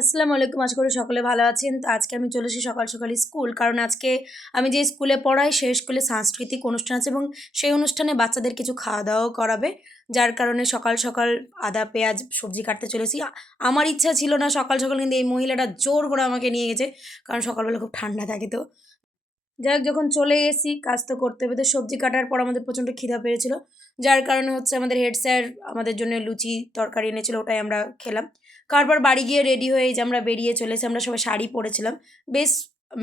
আসসালামু আলাইকুম, আশা করি সকলে ভালো আছেন। তো আজকে আমি চলে এসেছি সকাল সকাল স্কুল, কারণ আজকে আমি যে স্কুলে পড়াই সেই স্কুলে সাংস্কৃতিক অনুষ্ঠান আছে এবং সেই অনুষ্ঠানে বাচ্চাদের কিছু খাওয়া দাওয়াও করাবে। যার কারণে সকাল সকাল আদা পেঁয়াজ সবজি কাটতে চলেছি। আমার ইচ্ছা ছিল না সকাল সকাল, কিন্তু এই মহিলাটা জোর করে আমাকে নিয়ে গেছে, কারণ সকালবেলা খুব ঠান্ডা থাকে। তো যাই হোক, যখন চলে এসেছি কাজ তো করতে হবে। তো সবজি কাটার পর আমাদের প্রচণ্ড খিদা পেয়েছিল, যার কারণে হচ্ছে আমাদের হেড স্যার আমাদের জন্য লুচি তরকারি এনেছিল, ওটাই আমরা খেলাম। তারপর বাড়ি গিয়ে রেডি হয়ে যে আমরা বেরিয়ে চলেছি। আমরা সবাই শাড়ি পরেছিলাম, বেশ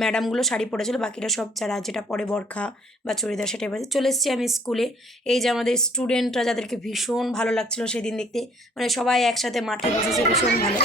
ম্যাডামগুলো শাড়ি পরেছিল, বাকিরা সব যারা যেটা পরে বরখা বা চুড়িদার সেটাই পরে। চলে এসেছি আমি স্কুলে। এই যে আমাদের স্টুডেন্টরা, যাদেরকে ভীষণ ভালো লাগছিল সেদিন দেখতে, মানে সবাই একসাথে মাঠে বসেছে, ভীষণ ভালো।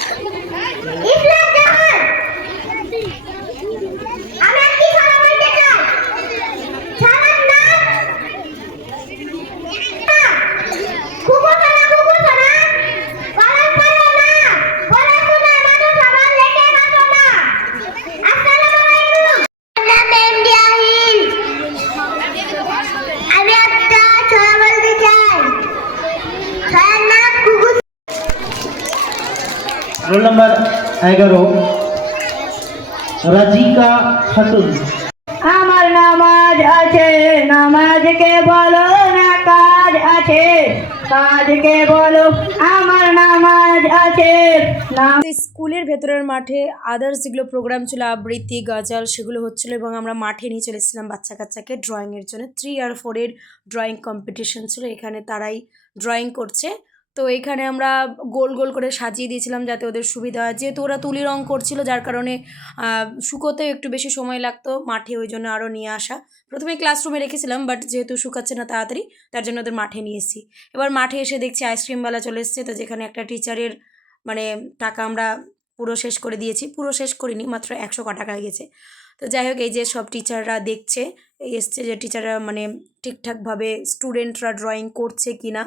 Roll number 11 Rajika Khatun. আমার নামাজ আছে, নামাজকে বলো না কাজ আছে, কাজকে বলো আমার নামাজ আছে। স্কুলের ভেতরের মাঠে আদার্স যেগুলো প্রোগ্রাম ছিল, আবৃত্তি গজল, সেগুলো হচ্ছিলো এবং আমরা মাঠে নিয়ে চলে এসেছিলাম বাচ্চা কাচ্চাকে ড্রয়িংয়ের জন্য। 3 আর 4 ড্রয়িং কম্পিটিশন ছিল, এখানে তারাই ড্রয়িং করছে। তো এখানে আমরা গোল গোল করে সাজিয়ে দিয়েছিলাম যাতে ওদের সুবিধা হয়, যেহেতু ওরা তুলি রং করছিল, যার কারণে শুকোতেও একটু বেশি সময় লাগতো মাঠে, ওই জন্য আরও নিয়ে আসা। প্রথমে ক্লাসরুমে রেখেছিলাম, বাট যেহেতু শুকাচ্ছে না তাড়াতাড়ি, তার জন্য ওদের মাঠে নিয়ে এসেছি। এবার মাঠে এসে দেখছি আইসক্রিমওয়ালা চলে এসছে। তো যেখানে একটা টিচারের মানে টাকা আমরা পুরো শেষ করে দিয়েছি, পুরো শেষ করিনি, মাত্র 100 টাকা গেছে। তো যাই হোক, এই যে সব টিচাররা দেখছে, এই এসছে যে টিচাররা মানে ঠিকঠাকভাবে স্টুডেন্টরা ড্রয়িং করছে কি না।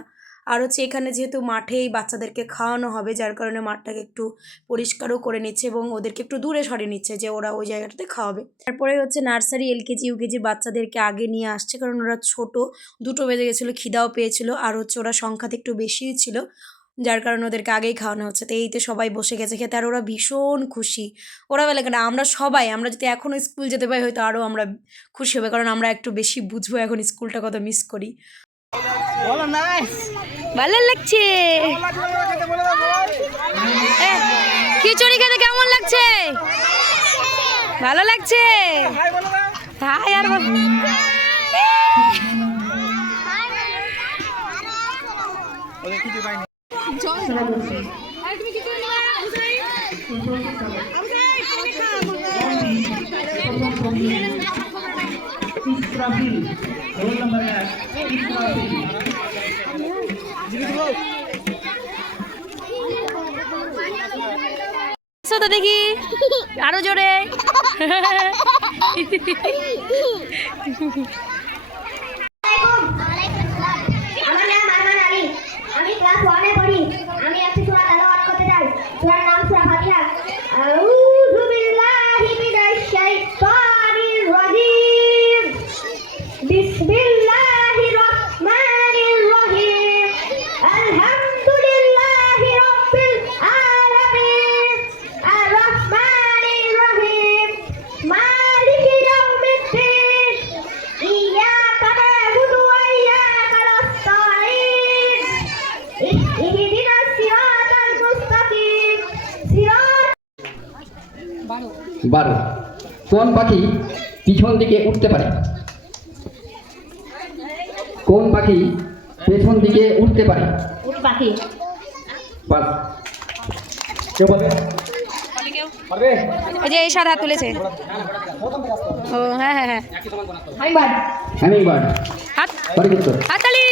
আর হচ্ছে এখানে যেহেতু মাঠেই বাচ্চাদেরকে খাওয়ানো হবে, যার কারণে মাঠটাকে একটু পরিষ্কারও করে নিচ্ছে এবং ওদেরকে একটু দূরে সরিয়ে নিচ্ছে যে ওরা ওই জায়গাটাতে খাওয়াবে। তারপরে হচ্ছে নার্সারি, এলকেজি, ইউকেজি বাচ্চাদেরকে আগে নিয়ে আসছে, কারণ ওরা ছোট, 2টো বেজে গেছিলো, খিদাও পেয়েছিল, আর হচ্ছে ওরা সংখ্যাতে একটু বেশিই ছিল, যার কারণে ওদেরকে আগেই খাওয়ানো হচ্ছে। তো এইতে সবাই বসে গেছে খেতে, আর ওরা ভীষণ খুশি। ওরা বলে কেন, আমরা সবাই, আমরা যদি এখনও স্কুল যেতে পারি হয়তো আরও আমরা খুশি হবে, কারণ আমরা একটু বেশি বুঝবো এখন স্কুলটা কত মিস করি। ভালো লাগছে, খিচুড়ি খেতে কেমন লাগছে? ভালো লাগছে। হাই আর ইসরাফিল, রোল নাম্বার 1 ইসরাফিল। তো দেখি আরো জোরে। আমার নাম আরমান আলী, আমি ক্লাস 1 এ পড়ি। আমি একটি সূরা তেলাওয়াত করতে চাই। সূরার নাম সূরা ফাতিহা। আউযু বিল্লাহি মিনাশ শাইতানির রাজীম। বিসমিল্লাহির রহমানির রহিম। আলহামদুলিল্লাহি রাব্বিল আলামিন। আর রহমানির রহিম। মালিকি ইয়াউমিদ্দিন। ইয়াকা না'বুদু ওয়া ইয়াকা নাস্তাঈন। ইহদিনাস সিরাতাল মুস্তাকিম। 12 কোন পাখি পিছন দিকে উঠতে পারে? কোন পাখি পেছন দিকে উঠতে পারে? উট পাখি। পাস। কেউ বলবে? পারবে? এই যে এই সাদা তুলেছে। ও হ্যাঁ হ্যাঁ হ্যাঁ, হামিংবার্ড। হ্যামিংবার্ড। হাত সঠিক উত্তর। হাততালি।